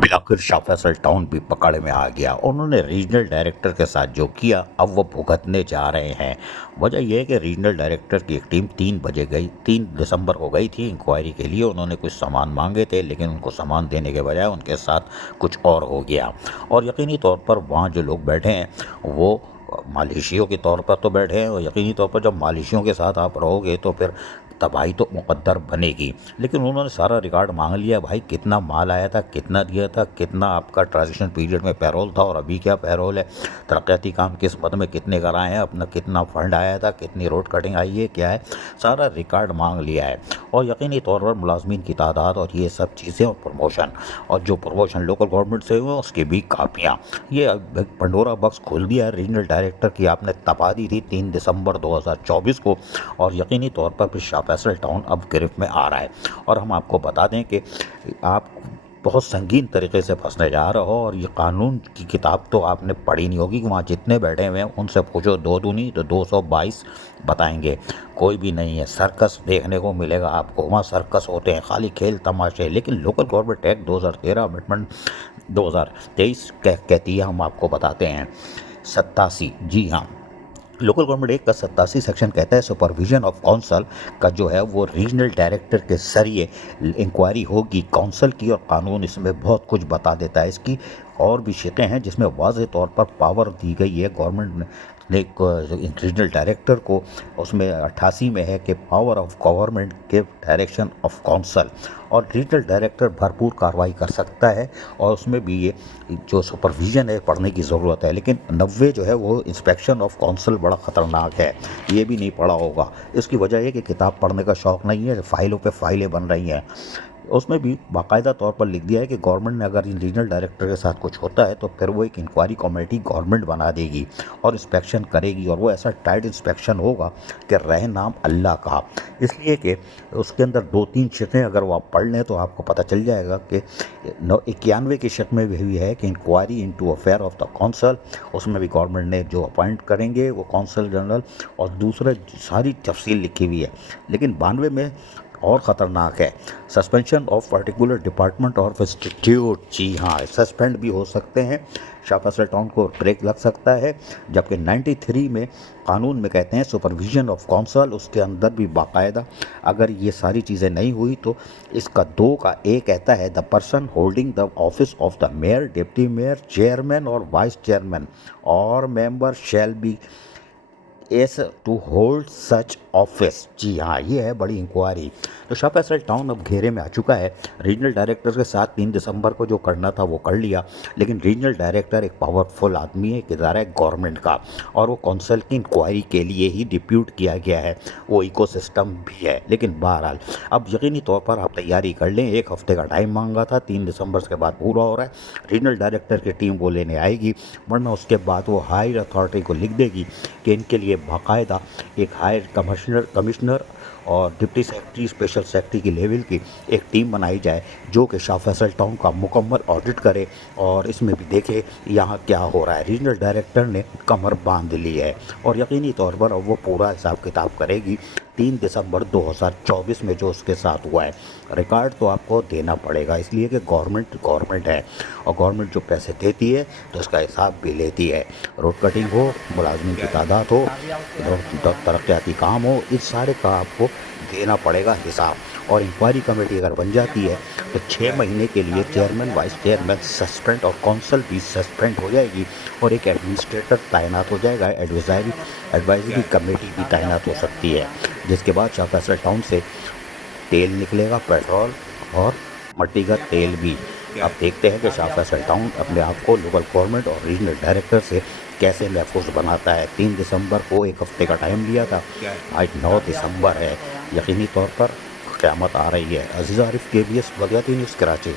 बिलाकर Shah Faisal town भी पकड़ में आ गया। उन्होंने रीजनल डायरेक्टर के साथ जो किया अब वो भुगतने जा रहे हैं। वजह यह है कि रीजनल डायरेक्टर की एक टीम 3 बजे गई, 3 दिसंबर को गई थी इंक्वायरी के लिए। उन्होंने कुछ सामान मांगे थे, लेकिन उनको सामान देने के बजाय उनके साथ कुछ और हो गया। और यकीनी तौर पर वहाँ जो लोग बैठे हैं वो मालिशियों के तौर पर तो बैठे हैं, और यकीनी तौर पर जब मालिशियों के साथ आप रहोगे तो फिर तबाही तो मुकद्दर बनेगी। लेकिन उन्होंने सारा रिकॉर्ड मांग लिया, भाई कितना माल आया था, कितना दिया था, कितना आपका ट्रांजिशन पीरियड में पैरोल था और अभी क्या पैरोल है, तरक्याती काम किस मद में कितने कराए हैं, अपना कितना फंड आया था, कितनी रोड कटिंग आई है, क्या है, सारा रिकॉर्ड मांग लिया है। और यकीनी तौर पर मुलाजमीन की तादाद और ये सब चीज़ें और प्रमोशन, और जो प्रमोशन लोकल गवर्नमेंट से हुए उसकी भी कापियाँ, ये पंडोरा बॉक्स खोल दिया है रीजनल डायरेक्टर की आपने तपा दी थी 3 दिसंबर 2024 को। और यकीनी तौर पर फिर शाह फैसल टाउन अब गिरफ्त में आ रहा है। और हम आपको बता दें कि आप बहुत संगीन तरीके से फंसने जा रहे हो, और ये कानून की किताब तो आपने पढ़ी नहीं होगी कि वहाँ जितने बैठे हुए हैं उनसे पूछो 2 दूनी तो 222 बताएंगे। कोई भी नहीं है, सर्कस देखने को मिलेगा आपको। वहाँ सर्कस होते हैं, खाली खेल तमाशे। लेकिन लोकल गवर्नमेंट एक्ट 2013 अमेंडमेंट 2023 कहती है, हम आपको बताते हैं 87, जी हाँ, लोकल गवर्नमेंट एक्ट का 87 सेक्शन कहता है सुपरविजन ऑफ काउंसिल का जो है वो रीजनल डायरेक्टर के जरिए इंक्वायरी होगी काउंसिल की। और कानून इसमें बहुत कुछ बता देता है। इसकी और भी शिकें हैं जिसमें वाज़ेह तौर पर पावर दी गई है गवर्नमेंट ने रीजनल डायरेक्टर को। उसमें 88 में है कि पावर ऑफ गवर्नमेंट के डायरेक्शन ऑफ काउंसिल, और रीजनल डायरेक्टर भरपूर कार्रवाई कर सकता है। और उसमें भी ये जो सुपरविजन है पढ़ने की ज़रूरत है। लेकिन 90 जो है वो इंस्पेक्शन ऑफ काउंसिल बड़ा ख़तरनाक है, ये भी नहीं पढ़ा होगा। इसकी वजह है कि किताब पढ़ने का शौक़ नहीं है, फाइलों पे फाइलें बन रही हैं। उसमें भी बाकायदा तौर पर लिख दिया है कि गवर्नमेंट ने अगर इन रीजनल डायरेक्टर के साथ कुछ होता है तो फिर वो एक इंक्वायरी कमेटी गवर्नमेंट बना देगी और इंस्पेक्शन करेगी। और वो ऐसा टाइट इंस्पेक्शन होगा कि रह नाम अल्लाह का। इसलिए कि उसके अंदर 2-3 शिकें अगर वो आप पढ़ लें तो आपको पता चल जाएगा कि 91 की शिक में भी है कि inquiry into affair of the council. उसमें भी गवर्नमेंट ने जो अपॉइंट करेंगे वो काउंसिल जनरल, और दूसरा सारी तफसील लिखी हुई है। लेकिन 92 में और ख़तरनाक है, सस्पेंशन ऑफ पर्टिकुलर डिपार्टमेंट और इंस्टीट्यूट। जी हाँ, सस्पेंड भी हो सकते हैं, शाह फैसल टाउन को ब्रेक लग सकता है। जबकि 93 में कानून में कहते हैं सुपरविजन ऑफ काउंसिल, उसके अंदर भी बाकायदा अगर ये सारी चीज़ें नहीं हुई तो इसका 2 का A कहता है the person holding the office of the mayor, deputy mayor, chairman और वाइस चेयरमैन और member shall be as to hold such office. जी हाँ, ये है बड़ी इंक्वायरी। तो शाह फैसल टाउन अब घेरे में आ चुका है। रीजनल डायरेक्टर के साथ 3 दिसंबर को जो करना था वो कर लिया। लेकिन रीजनल डायरेक्टर एक पावरफुल आदमी है, एक इदारा है गवर्नमेंट का, और वो काउंसिल की इंक्वायरी के लिए ही डिप्यूट किया गया है। वो इकोसिस्टम भी है। लेकिन बहरहाल अब यकीनी तौर पर आप तैयारी कर लें। 1 हफ्ते का टाइम मांगा था, 3 दिसंबर के बाद पूरा हो रहा है। रीजनल डायरेक्टर की टीम वो लेने आएगी, वरना उसके बाद वो हायर अथॉरिटी को लिख देगी कि इनके लिए बाकायदा एक हायर कमिश्नर और डिप्टी सेक्रेटरी, स्पेशल सेक्रेटरी की लेवल की एक टीम बनाई जाए जो कि शाह फैसल टाउन का मुकम्मल ऑडिट करे और इसमें भी देखे यहाँ क्या हो रहा है। रीजनल डायरेक्टर ने कमर बांध ली है और यकीनी तौर पर अब वो पूरा हिसाब किताब करेगी 3 दिसंबर 2024 में जो उसके साथ हुआ है। रिकॉर्ड तो आपको देना पड़ेगा, इसलिए कि गवर्नमेंट है, और गवर्नमेंट जो पैसे देती है तो उसका हिसाब भी लेती है। रोड कटिंग हो, मुलाजमिन की तादाद हो, तरक्याती काम हो, इस सारे का आपको देना पड़ेगा हिसाब। और इंक्वायरी कमेटी अगर बन जाती है तो 6 महीने के लिए चेयरमैन, वाइस चेयरमैन सस्पेंड और काउंसिल भी सस्पेंड हो जाएगी, और एक एडमिनिस्ट्रेटर तैनात हो जाएगा। एडवाइजरी कमेटी भी तैनात हो सकती है, जिसके बाद शाह फैसल टाउन से तेल निकलेगा, पेट्रोल और मट्टी का तेल भी। अब देखते हैं कि शाह फैसल टाउन अपने आप को लोकल गवर्नमेंट और रीजनल डायरेक्टर से कैसे महफूज बनाता है। 3 दिसंबर को 1 हफ्ते का टाइम लिया था, आज 9 दिसंबर है। यकीनी तौर पर क़यामत आ रही है। अज़ीज़ आरिफ, KBS वलयाती न्यूज़, कराची।